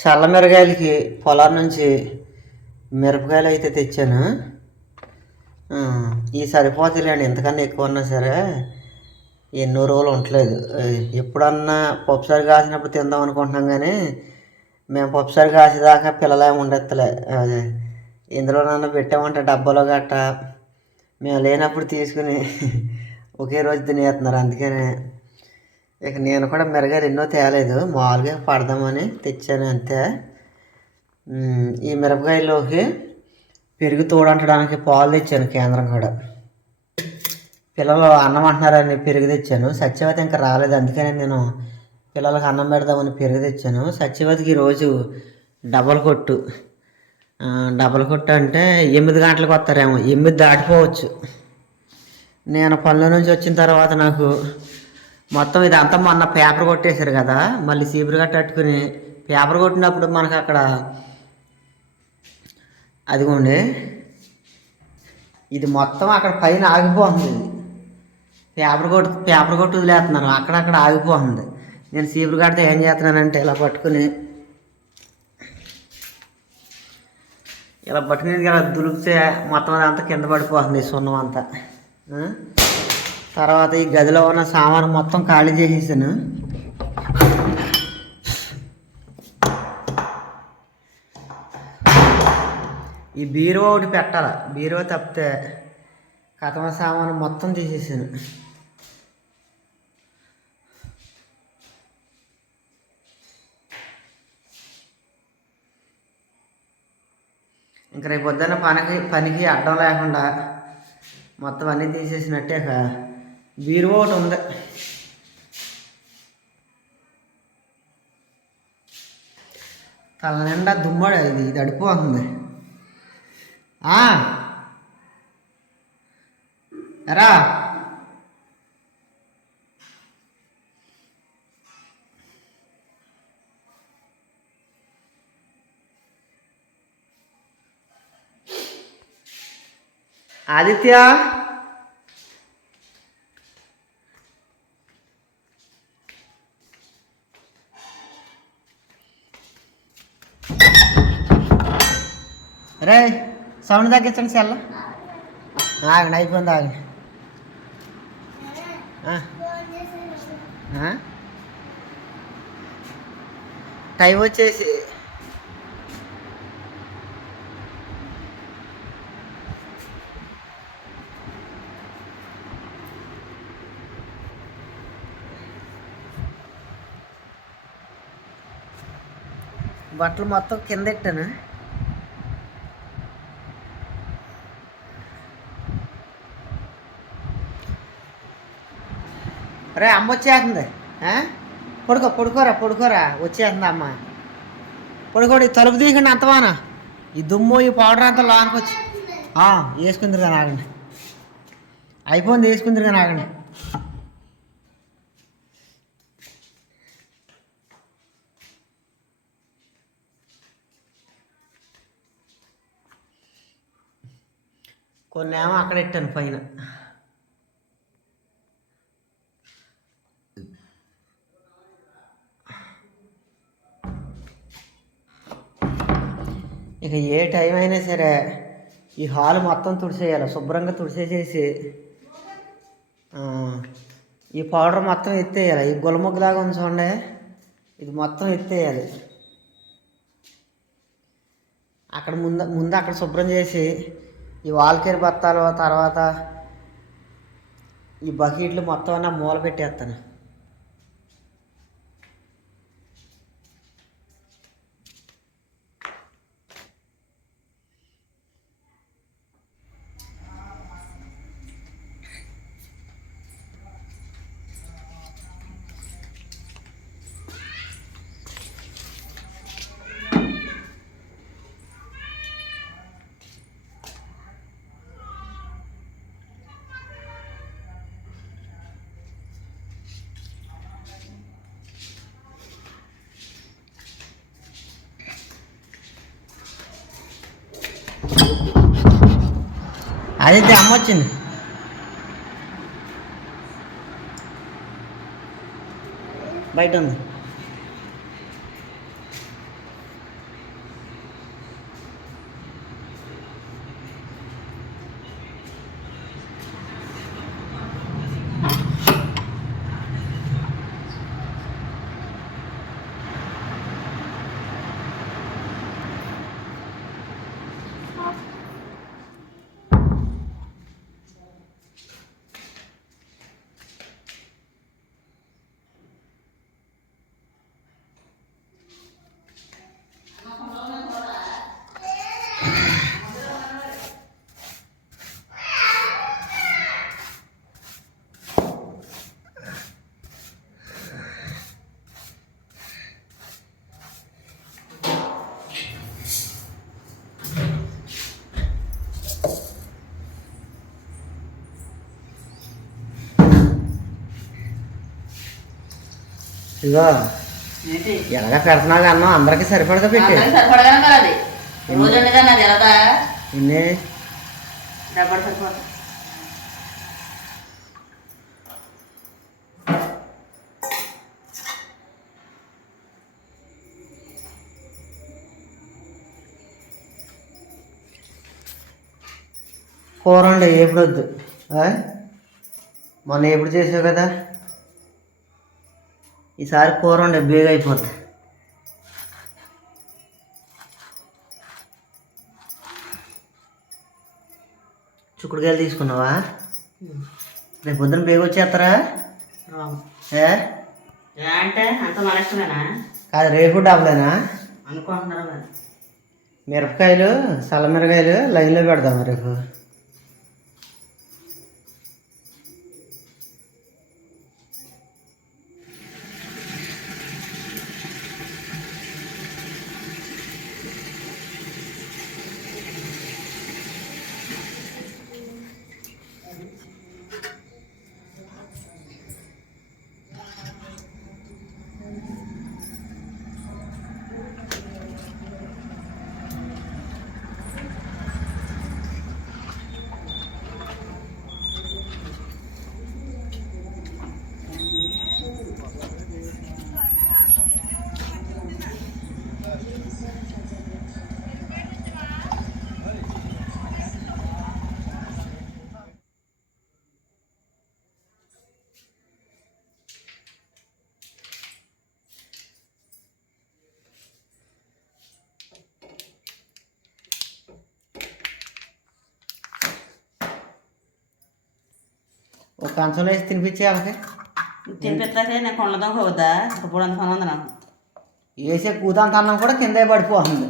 చల్ల మిరగాయలకి పొలం నుంచి మిరపకాయలు అయితే తెచ్చాను. ఈ సరిపోతాయిలేండి ఎంతకన్నా ఎక్కువ ఉన్నా సరే ఎన్నో రోజులు ఉండలేదు ఎప్పుడన్నా పప్పుసారి కాసినప్పుడు తిందాం అనుకుంటున్నాం కానీ మేము పప్పుసారి కాసేదాకా పిల్లలేం ఉండెత్తలే ఇందులోనన్నా పెట్టామంటే డబ్బాలో గట్ట. మేము లేనప్పుడు తీసుకుని ఒకే రోజు తినేస్తున్నారు. అందుకనే ఇక నేను కూడా మిరగాయలు ఎన్నో తేలేదు. మామూలుగా పడదామని తెచ్చాను అంతే. ఈ మిరపకాయలోకి పెరుగు తోడంటడానికి పాలు తెచ్చాను కేంద్రం కూడా. పిల్లలు అన్నం అంటున్నారని పెరుగు తెచ్చాను. సత్యవతి ఇంకా రాలేదు. అందుకనే నేను పిల్లలకు అన్నం పెడదామని పెరుగు తెచ్చాను. సత్యవతికి ఈరోజు డబల్ కొట్టు. డబల్ కొట్టు అంటే ఎనిమిది గంటలకు వస్తారేమో. ఎనిమిది దాటిపోవచ్చు. నేను పనుల నుంచి వచ్చిన తర్వాత నాకు మొత్తం ఇదంతా మొన్న పేపర్ కొట్టేశారు కదా. మళ్ళీ సీపురు గట్ట కట్టుకుని పేపర్ కొట్టినప్పుడు మనకు అక్కడ అదిగోండి. ఇది మొత్తం అక్కడ పైన ఆగిపోతుంది. పేపర్ కొట్టు పేపర్ కొట్టు వదిలేస్తున్నాను. అక్కడక్కడ ఆగిపోతుంది. నేను సీపురు కడితే ఏం చేస్తున్నానంటే ఇలా పట్టుకుని ఇలా పట్టుకుని ఇలా దులిపితే మొత్తం అదంతా కింద పడిపోతుంది సున్నం అంతా. తర్వాత ఈ గదిలో ఉన్న సామాను మొత్తం ఖాళీ చేసేసాను. ఈ బీరువా ఒకటి పెట్టాల? బీరువా తప్పితే కథమ సామాను మొత్తం తీసేసాను. ఇంక రేపు పొద్దున్న పనికి పనికి అడ్డం లేకుండా మొత్తం అన్నీ తీసేసినట్టే ఇక బీరువా ఒకటి ఉంది. తల నిండా దుమ్మడి ఇది ఇది అడిపోతుంది ఆ. ఎరా. ఆదిత్య. రే సౌండ్ తగ్గించండి సెల్ ఆగండి అయిపోయింది ఆగండి. టైం వచ్చేసి బట్టలు మొత్తం కింద పెట్టాను? రే అమ్మ వచ్చేస్తుంది. ఆ? పడుకో పడుకోరా పడుకోరా. వచ్చేస్తుంది అమ్మ. పడుకోడి తలుపు తీయకండి అంతమానా. ఈ దుమ్ము ఈ పౌడర్ అంతా లోనికి వచ్చి ఆ, వేసుకుందరు కానీ ఆగండి అయిపోయింది వేసుకుందరు కానీ ఆగండి కొన్ని ఏమో అక్కడ పెట్టాను పైన. ఇక ఏ టైం అయినా సరే ఈ హాల్ మొత్తం తుడిసేయాలి శుభ్రంగా తుడిసేసేసి ఈ పౌడర్ మొత్తం ఎత్తేయాలి. ఈ గులముగ్గులాగా ఉంది చూడండి. ఇది మొత్తం ఎత్తేయాలి. అక్కడ ముందు ముందు అక్కడ శుభ్రం చేసి ఈ వాల్కేర్ బత్తాలు తర్వాత ఈ బకెట్లు మొత్తం అన్న మూల పెట్టేస్తాను. అదైతే అమ్మ వచ్చింది. బయట ఉంది. ఏంటి? ఎలాగ పెడుతున్నావు అన్నం? అందరికీ సరిపడగా పెట్టి? అందరికి సరిపడగానే కదా అది. రోజు ఉండేదాన్ని అది ఎలాగా ఇన్ని డబ్బడు సరిపోతుంది కూర వండి ఎప్పుడు వద్దు? ఆ? మొన్న ఎప్పుడు చేసావు కదా? ఈసారి కూర వండి బేగ అయిపోద్ది. చుక్కుడుకాయలు తీసుకున్నావా? రేపు పొద్దున బేగ వచ్చేస్తారా? ఏ? అంటే అంత మన ఇష్టమేనా కాదు రేపు డబ్బులేనా అనుకుంటున్నారు మరి. మిరపకాయలు సల్ల మిరపకాయలు లైన్లో పెడదాం రేపు? ఒక కంచంలో వేసి తినిపించే వాళ్ళకి. తినిపిస్తాకే నేను కొండదాం అవుద్దా ఇప్పుడు అంత నాకు వేసే కూతంత అన్నం కూడా కిందే పడిపోతుంది.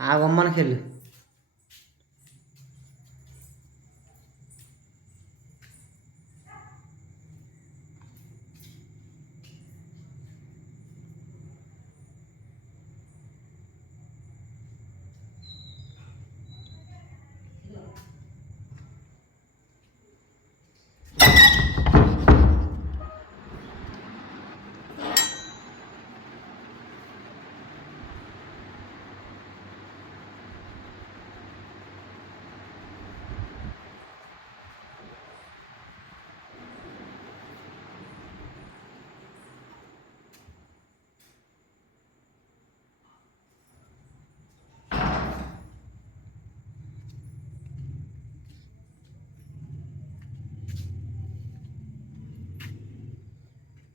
ఆ గమ్మనకెళ్ళు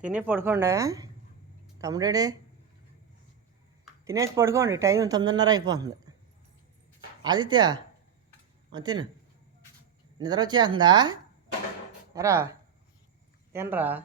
తిని పడుకోండి? తమ్ముడేడి? తినేసి పడుకోండి టైం తొమ్మిదిన్నర అయిపోతుంది. ఆదిత్య తిను. నిద్ర వచ్చేస్తుందా? ఎరా తినరా.